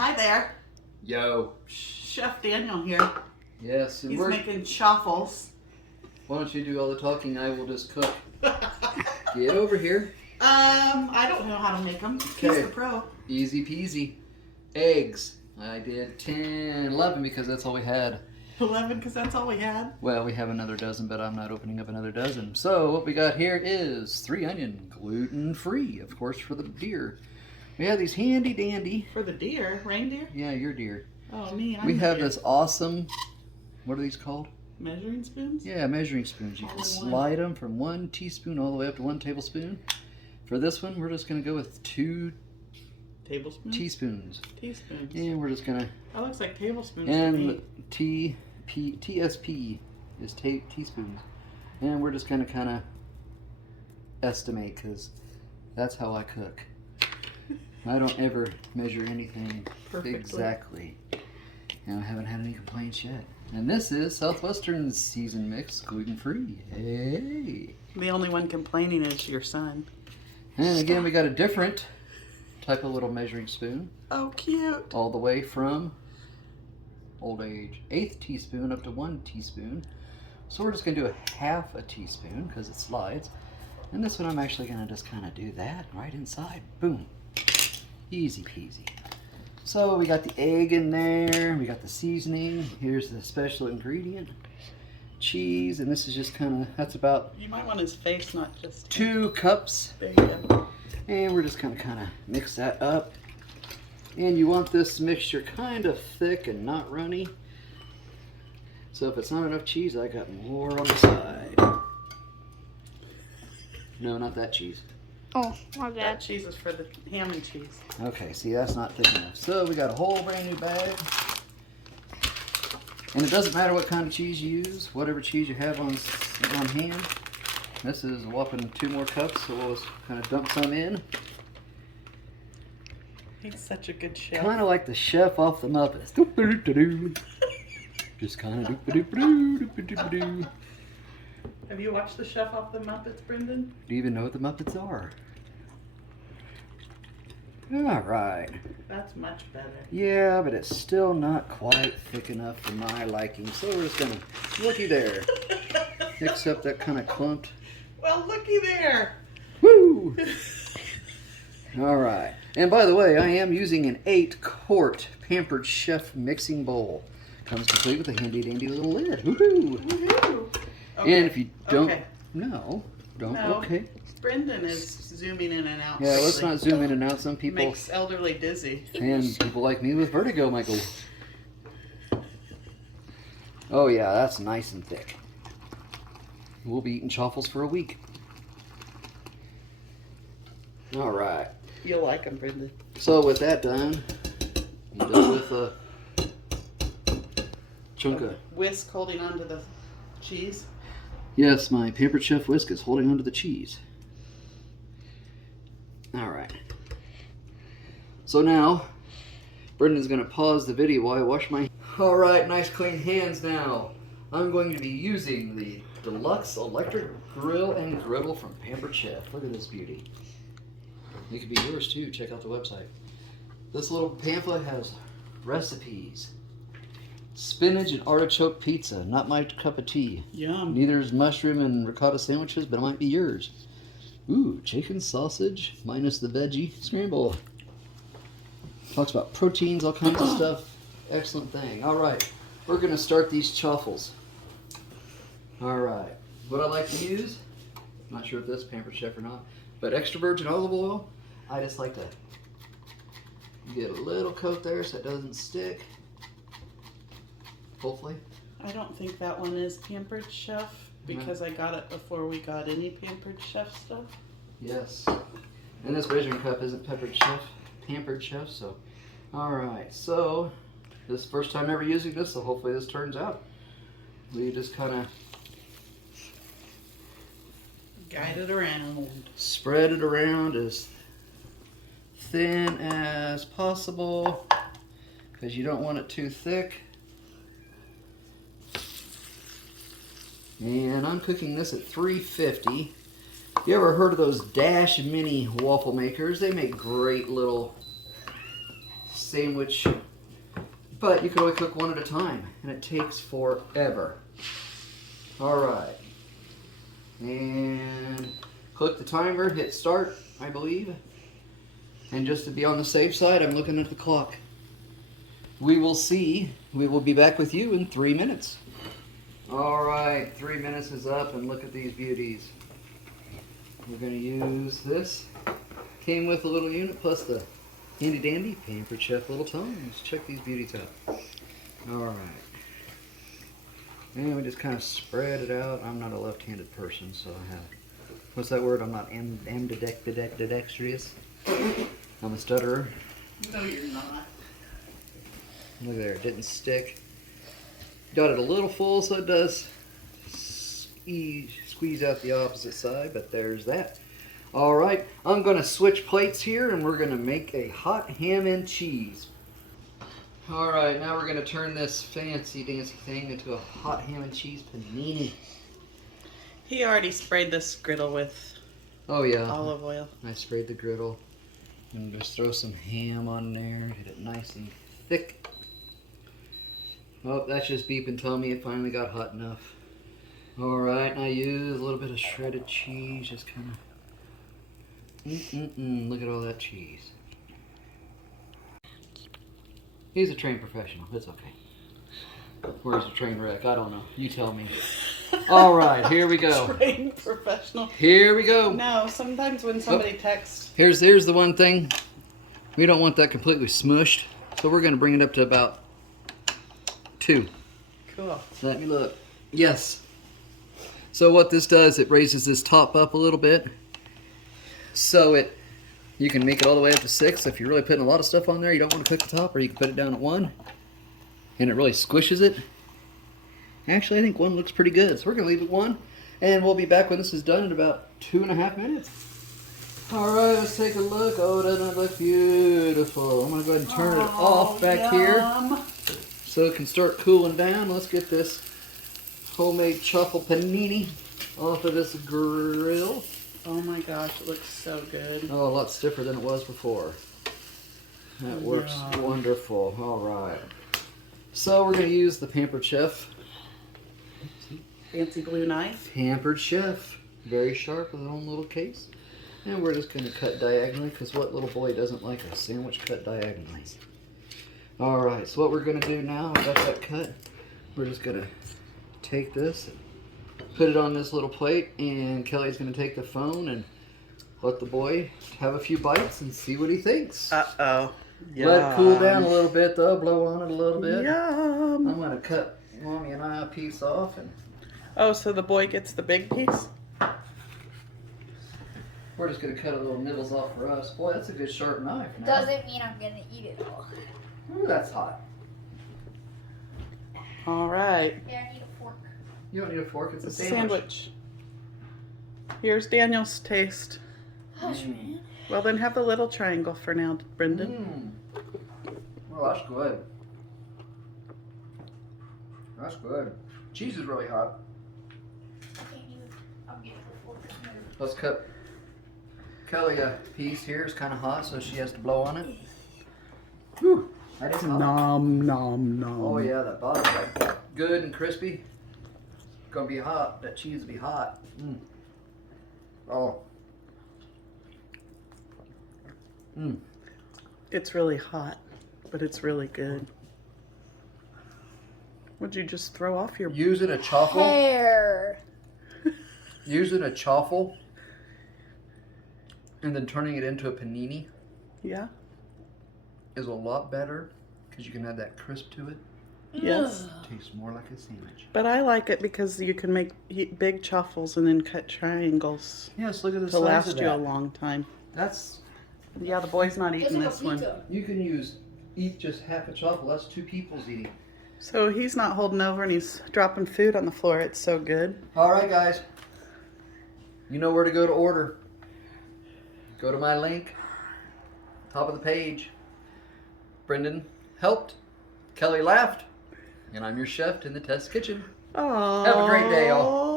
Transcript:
Hi there. Yo. Chef Daniel here. Yes, and He's making chaffles. Why don't you do all the talking? I will just cook. Get over here. I don't know how to make them. He's the pro. Easy peasy. Eggs. I did 10, 11 because that's all we had. 11 because that's all we had? Well, we have another dozen, but I'm not opening up another dozen. So what we got here is 3 onion, gluten-free, of course, for the deer. We have these handy dandy. For the deer? Reindeer? Yeah, your deer. Oh, me. We have this awesome, what are these called? Measuring spoons? Yeah, measuring spoons. You can slide them from 1 teaspoon all the way up to 1 tablespoon. For this one, we're just going to go with 2 tablespoons? Teaspoons. Teaspoons. And we're just going to... That looks like tablespoons and to me. TSP is teaspoons. And we're just going to kind of estimate because that's how I cook. I don't ever measure anything exactly. And I haven't had any complaints yet. And this is Southwestern seasoned mix, gluten-free. Hey! The only one complaining is your son. And again, we got a different type of little measuring spoon. Oh, cute. All the way from old age 1/8 teaspoon up to 1 teaspoon. So we're just going to do a 1/2 teaspoon because it slides. And this one I'm actually going to just kind of do that right inside. Boom. Easy peasy. So we got the egg in there, we got the seasoning, here's the special ingredient, cheese, and this is just kind of, that's about... You might want his face, not just... 2 cups. There you go. And we're just going to kind of mix that up. And you want this mixture kind of thick and not runny. So if it's not enough cheese, I got more on the side. No, not that cheese. Oh, my bad. That cheese is for the ham and cheese. Okay, see, that's not thick enough. So we got a whole brand new bag. And it doesn't matter what kind of cheese you use, whatever cheese you have on hand. This is a whopping 2 more cups, so we'll just kind of dump some in. He's such a good chef. Kind of like the chef off the Muppets. Doop-a-doop-a-doo. Just kind of doop-a-doop-a-doo, doop-a-doop-a-doo. Have you watched the chef off the Muppets, Brendan? Do you even know what the Muppets are? All right. That's much better. Yeah, but it's still not quite thick enough for my liking. So we're just gonna, looky there. Mix up that kind of clumped. Well, looky there. Woo! All right. And by the way, I am using an 8-quart Pampered Chef mixing bowl. Comes complete with a handy dandy little lid. Woohoo! Woohoo! Okay. And if you don't, okay. No, Okay. Brendan is zooming in and out. Yeah, let's not zoom in and out. Some people makes elderly dizzy. And people like me with vertigo might go. Oh yeah, that's nice and thick. We'll be eating chaffles for a week. All right. You'll like them, Brendan. So with that done, you go with a chunk of whisk holding onto the cheese. Yes, my Pampered Chef whisk is holding onto the cheese. All right. So now, Brendan's going to pause the video while I wash my... All right, nice clean hands now. I'm going to be using the Deluxe Electric Grill and Griddle from Pampered Chef. Look at this beauty. It could be yours too. Check out the website. This little pamphlet has recipes. Spinach and artichoke pizza, not my cup of tea. Yum. Neither is mushroom and ricotta sandwiches, but it might be yours. Ooh, chicken sausage minus the veggie scramble. Talks about proteins, all kinds of stuff. Excellent thing. All right, we're going to start these chaffles. All right, what I like to use, not sure if this is Pampered Chef or not, but extra virgin olive oil. I just like to get a little coat there so it doesn't stick. Hopefully. I don't think that one is Pampered Chef because I got it before we got any Pampered Chef stuff. Yes. And this measuring cup isn't Pampered Chef, so. Alright, so this is the first time ever using this, so hopefully this turns out. We just kind of guide it around. Spread it around as thin as possible because you don't want it too thick. And I'm cooking this at 350. You ever heard of those Dash Mini waffle makers? They make great little sandwich, but you can only cook one at a time, and it takes forever. All right, and click the timer, hit start, I believe. And just to be on the safe side, I'm looking at the clock. We will see. We will be back with you in 3 minutes. All right, 3 minutes is up, and look at these beauties. We're going to use this. Came with a little unit plus the handy dandy Pampered Chef little tongs. Check these beauties out. All right. And we just kind of spread it out. I'm not a left-handed person, so I have, what's that word? I'm not ambidextrous. I'm a stutterer. No, you're not. Look there, it didn't stick. Got it a little full so it does squeeze out the opposite side, but there's that. All right, I'm gonna switch plates here and we're gonna make a hot ham and cheese. All right, now we're gonna turn this fancy dancy thing into a hot ham and cheese panini. He already sprayed this griddle with olive oil. I sprayed the griddle and just throw some ham on there, get it nice and thick. Oh, that's just beeping telling me it finally got hot enough. All right, and I use a little bit of shredded cheese, just kind of. Look at all that cheese. He's a trained professional. It's okay. Where's the train wreck? I don't know. You tell me. All right, here we go. Trained professional. Here we go. No, sometimes when somebody texts. Here's the one thing. We don't want that completely smushed, so we're going to bring it up to about 2. Cool. Let me look. Yes. So what this does, it raises this top up a little bit. So you can make it all the way up to 6. If you're really putting a lot of stuff on there, you don't want to cook the top, or you can put it down at 1. And it really squishes it. Actually, I think 1 looks pretty good. So we're going to leave it 1. And we'll be back when this is done in about 2.5 minutes. All right, let's take a look. Oh, doesn't it look beautiful? I'm going to go ahead and turn it off back here so it can start cooling down. Let's get this homemade chaffle panini off of this grill. Oh my gosh, it looks so good. Oh, a lot stiffer than it was before. That works wonderful. All right. So we're going to use the Pampered Chef. Fancy blue knife. Pampered Chef. Very sharp with its own little case. And we're just going to cut diagonally, because what little boy doesn't like a sandwich cut diagonally? All right, so what we're going to do now, I got that cut. We're just going to take this, put it on this little plate, and Kelly's going to take the phone and let the boy have a few bites and see what he thinks. Uh-oh. Let it cool down a little bit, though. Blow on it a little bit. Yum. I'm going to cut Mommy and I a piece off. And oh, so the boy gets the big piece? we're just going to cut a little nibbles off for us. Boy, that's a good sharp knife. Now. Doesn't mean I'm gonna eat it all. Ooh, that's hot. All right. Yeah, I need a fork. You don't need a fork. It's a It's a sandwich. sandwich. Here's Daniel's taste. Hush, man. Well, then have the little triangle for now, Brendan. Oh, that's good. That's good. Cheese is really hot. I can't even. I'm getting a fork. Let's cut Kelly a piece here. It's kind of hot, so she has to blow on it. Whew, that is hot. Nom, nom, nom. Oh yeah, that bottom's like good and crispy. Gonna be hot. That cheese will be hot. Oh. It's really hot, but it's really good. Would you just throw off your... Using a chaffle. Hair. Using a chaffle. And then turning it into a panini Yeah? is a lot better because you can add that crisp to it. Yes. Tastes more like a sandwich. But I like it because you can make big chaffles and then cut triangles Yes, look at the to size last of you a that. long time. That's Yeah, the boy's not It's eating like this a one. pizza. you can eat just half a chaffle. That's 2 people's eating. So he's not holding over and he's dropping food on the floor. It's so good. All right, guys. You know where to go to order. Go to my link. Top of the page. Brendan helped. Kelly laughed. And I'm your chef in the test kitchen. Aww. Have a great day, y'all.